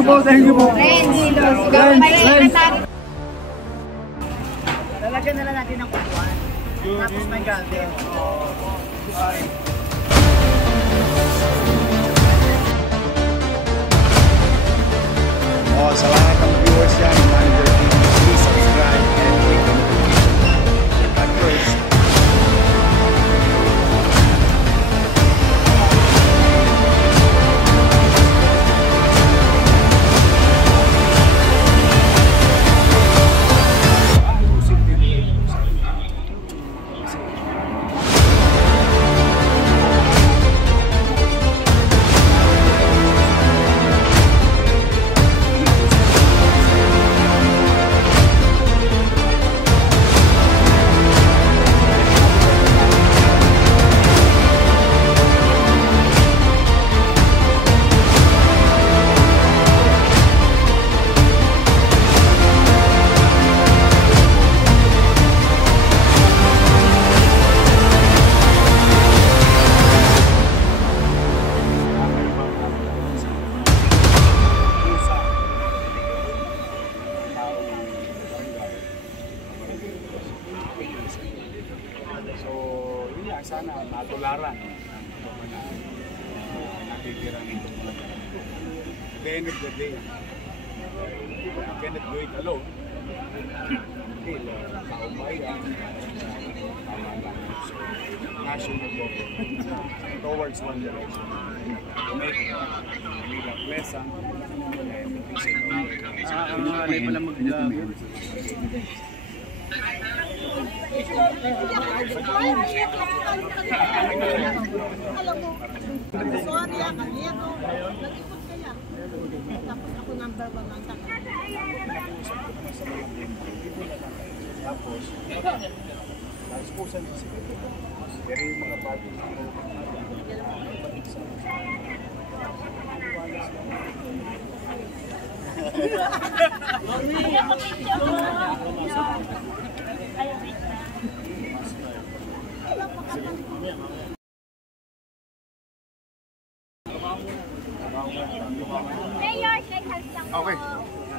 you po, thank you po. Lalagyan na lang natin ng kukuhan. Tapos may galde. Sa lahat ng viewers yan, Manager TV, please subscribe and click the notification. But first, sana matularan natitira nito. At the end of the day, you cannot do it alone. Until kaubayan, national government towards one direction. To make Manila pleasant and peace and all. Alay pala mag-gabi. Alam mo, sorry kanito, nag-ikot kaya. Tapos ako number 1 ang takot. Tapos, naspusan din sila. Pero yung mga bagay na Mayor, shake hands lang po. Okay.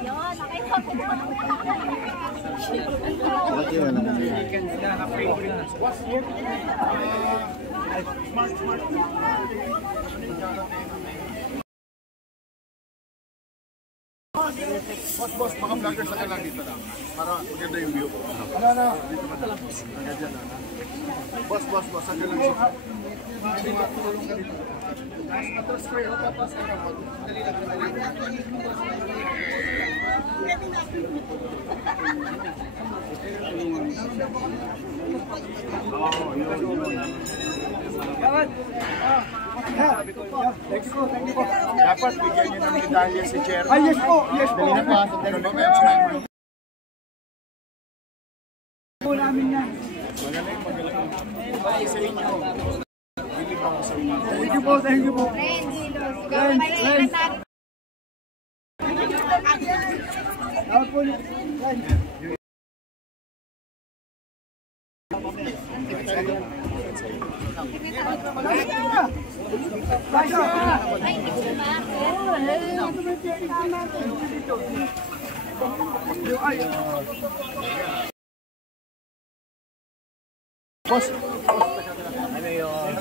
Yun, nakita Boss, mga vloggers na lang dito lang. Para maganda yung view. Ano? Dito ba lang? Boss, saka lang siya. Hindi matulong ka dito. Atras kayo, tapos kayo. Dali lang. Thank you po. Dapat bigyan niyo ng medalya si Chair. Yes po. Dali na pa. Namin yan. Magaling. Sa inyo. Thank you po, thank you po. Boss. Ano yun?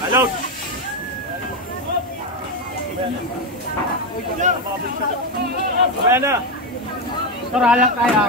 Hello. Bueno. Taralang tayo.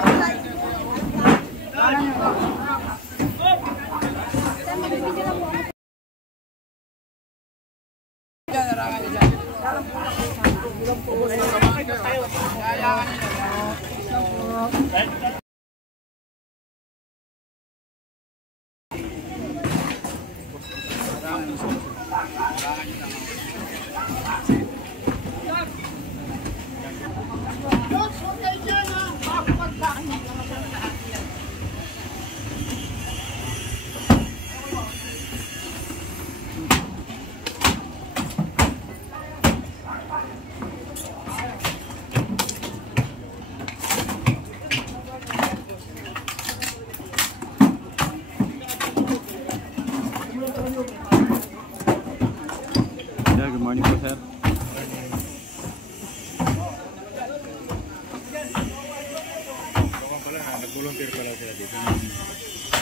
Volunteer pala sila dito.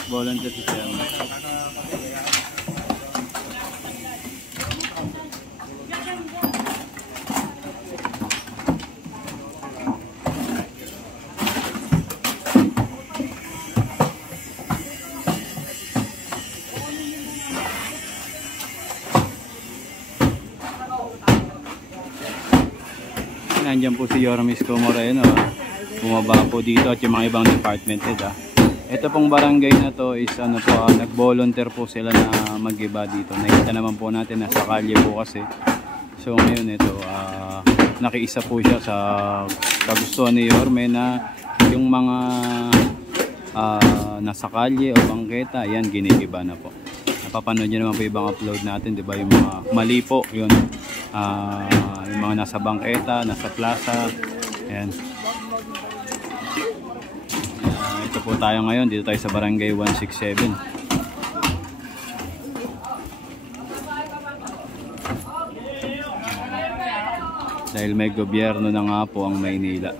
Volunteer si Sir. Nandiyan po si Yormisco Moreno. Bumaba po dito at yung mga ibang department head. Ito pong barangay na to is ano po, nag-volunteer po sila na mag-iba dito. Nakita naman po natin nasa kalye po kasi. So ngayon ito, nakiisa po siya sa kagustuhan ni Yorme na yung mga nasa kalye o bangketa, yan ginigiba na po. Napapanood nyo naman po ibang upload natin, di ba? Yung mga mali po, yun. Yung mga nasa bangketa, nasa plaza, ayan. Ito po tayo ngayon, dito tayo sa barangay 167. Dahil may gobyerno na nga po ang Maynila.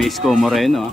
Yormisco Moreno.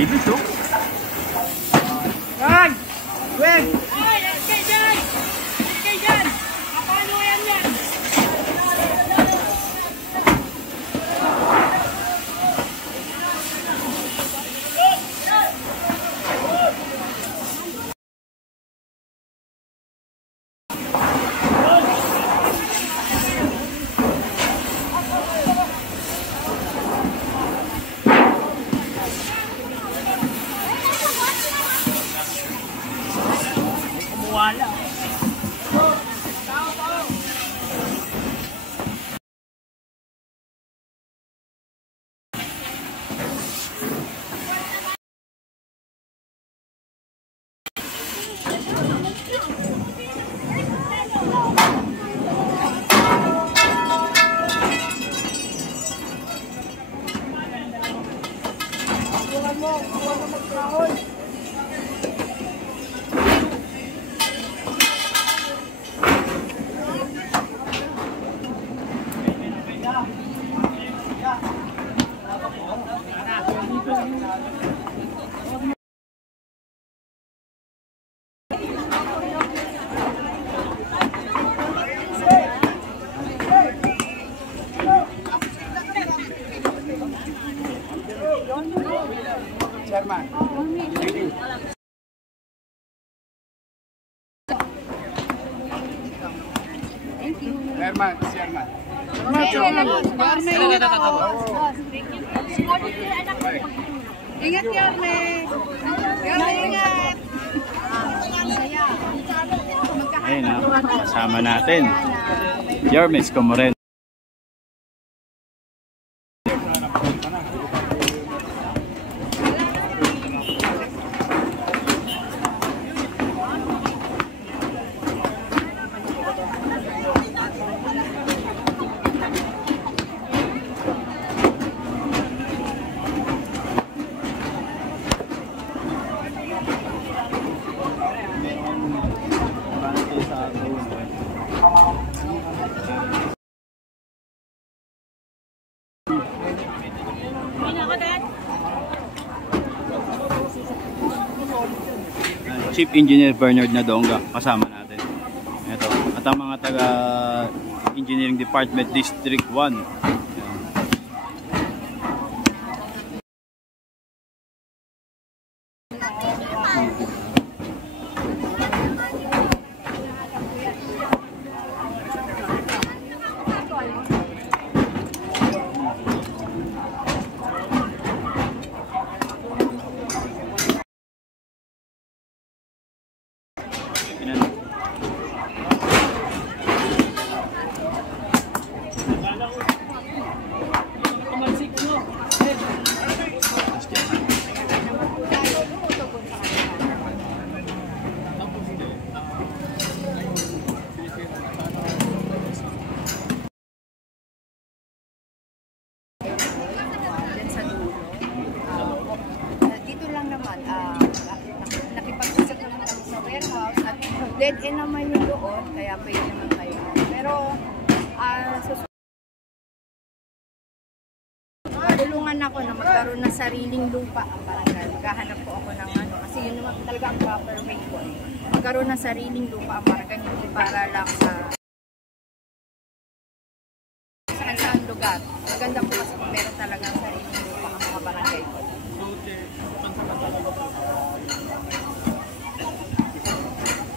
Bilis oh. Yan! Weng! Wala. Chairman, chairman. Ingat, Yarme. Yarme, ingat. Ayun na, kasama natin. Yormes Comoren. Chief Engineer Bernard Nadonga kasama natin. Ito. At ang mga taga Engineering Department District 1. Dead end naman yung doon, kaya pwede naman kayo. Pero, tulungan ako na magkaroon ng sariling lupa ang barangay. Maghahanap po ako ng ano, kasi yun naman talaga ang proper way ko. Magkaroon ng sariling lupa ang barangay, hindi para lang sa saan lugar. Maganda po kasi kung meron talaga sariling lupa ang mga barangay ko.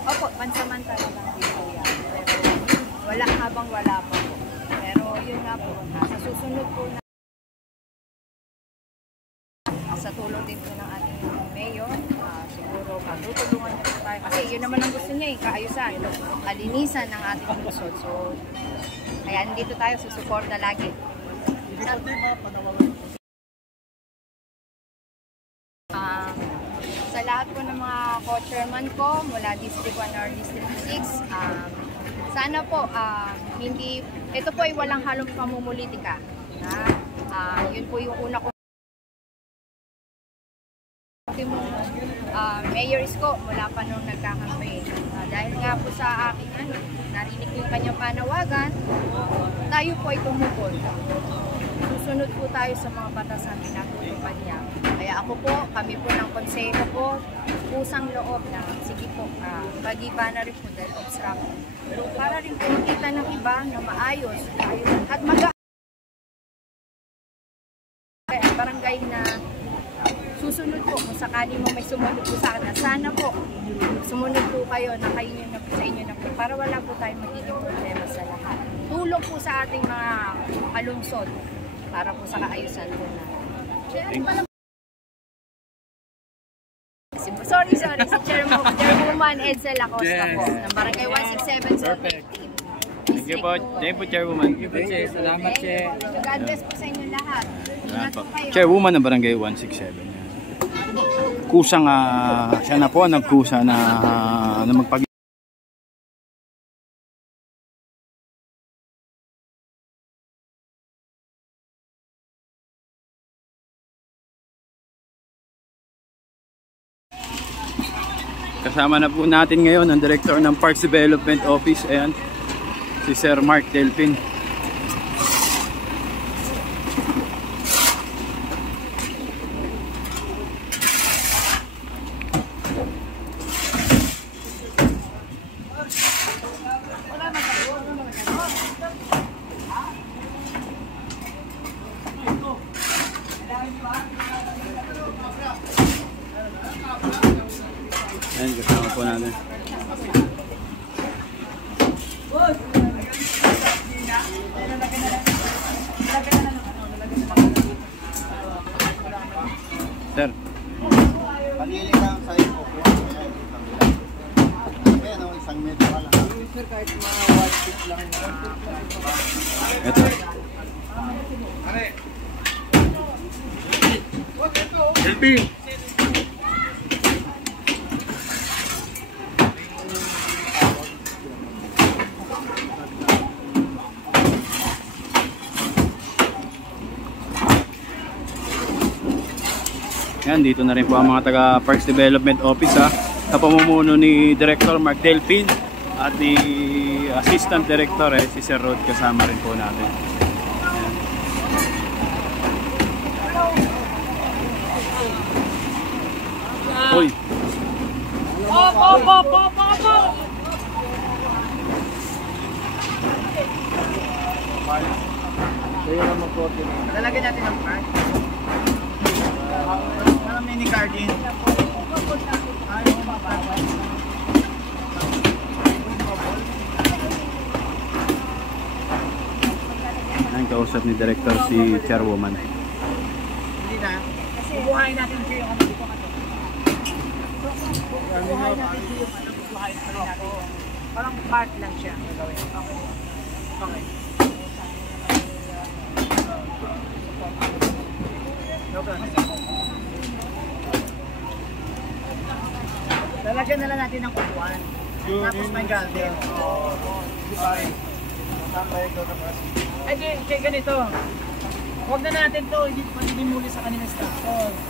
Opo, pansamantala lang dito yan. Pero wala habang wala pa po. Pero yun nga po, sa susunod po na sa tulong din po ng ating mayor, siguro matutulungan niyo po tayo. Kasi yun naman ang gusto niya kaayusan, kalinisan ng ating lungsod. So, kaya nandito tayo, susuporta lagi. Sa lahat po ng mga co-chairman ko mula District 1 or District 6, sana po hindi, ito po ay walang halong pamumulitika. Yun po yung una ko. Mayor Isko mula pa nung nagkakampay. Dahil nga po sa akin, narinig ko yung kanyang panawagan, tayo po ay tumukol. susunod po tayo sa mga batas na pinatutupad niya. Kaya ako po, kami po ng konseho po, pusang loob na, sige po, pag-iba na rin po dahil obstruction. Para rin po kita ng iba na maayos at barangay na susunod po kung sakali mo may sumunod po sa akin. Sana po sumunod po kayo na kayo na po sa inyo na po para wala po tayong magiging problema sa lahat. Tulong po sa ating mga kalungsod para po sa kaayusan po na. Sorry, si Chairwoman Edsel Acosta po ng Barangay 167 Zone 18. Thank you po. Thank you, Chairwoman. Salamat, Che. God bless po sa inyo lahat. Ingat po kayo. Chairwoman ng Barangay 167. Kusang siya na po nagkusa na magpag Kasama na po natin ngayon ang Director ng Parks Development Office, ayan, si Sir Mark Delpin. Ayan, kasama po natin. Sir. Palili lang sa iyo po. Ayan, isang metro ka lang. Sir, kahit mga 1 feet lang. Ito. Helping! Yan, dito na rin po ang mga taga Parks Development Office sa pamumuno ni Director Mark Delpin at ni Assistant Director si Sir Rod, kasama rin po natin. Yan. Hoy! Lalagyan natin ng card. Para mini garden. Ang kausap ni Director si Chairwoman. Hindi na. Bubuhayin natin siya yung ano dito. Bubuhayin natin siya yung ano. Bubuhayin natin. Parang part lang siya. Okay. Okay. Lalagyan na lang natin ng upuan. Tapos may garden. Ay, di ganito. Huwag na natin to. Hindi paninimuli sa kanina staff.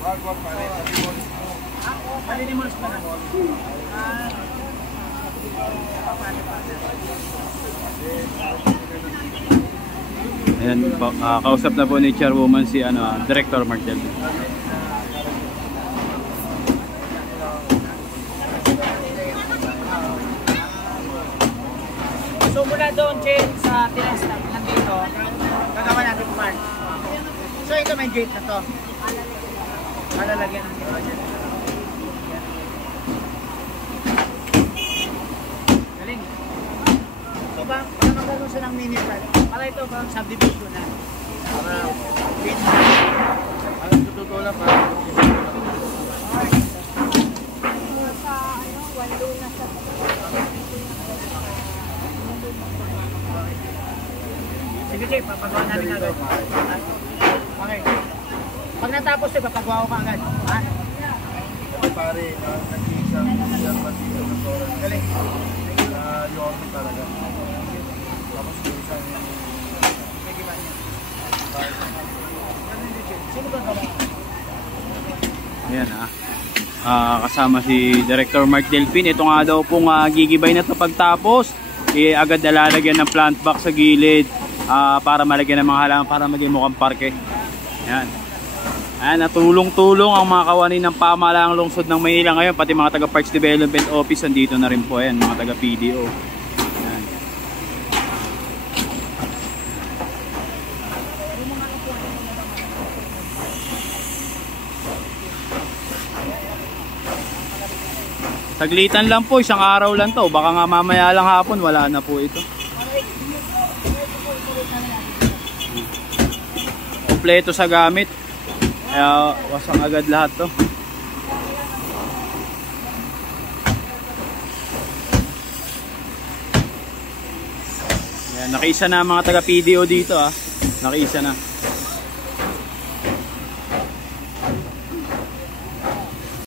Wag pare. Paninimuli pa na. Ayan, kausap na po ni Chairwoman si Director Mark Delpin. So mula doon, Jen, sa tinesta, nandito, gagawa natin part. So ito may gate na to. Malalagyan ng gate. Galing. So ba, para magkaroon siya ng mini park. Para ito ba, subdivision na. Para gate na. Alam ko totoo lang para sige, Jay, papagawa namin agad. Okay. Pag natapos, papagawa ka agad. Ha? pare, nag-iisang German dito ng Torah. Galing. Yorme talaga. Tapos isang sino ba ito? Ayan kasama si Director Mark Delpin. Ito nga daw pong gigibay na ito pagtapos. Agad nalalagyan ng plant box sa gilid. para malagyan ng mga halaman para maging mukhang parke. Yan. Ayan, natulong-tulong ang mga kawani ng pamahalaang lungsod ng Maynila ngayon, pati mga taga Parks Development Office andito na rin po. Ayan, mga taga PDO. Ayan. Saglitan lang po, isang araw lang to. Baka nga mamaya lang hapon, wala na po ito. Kompleto sa gamit. Kaya wasang agad lahat to. Ayan, nakiisa na mga taga PDO dito ah. Nakiisa na.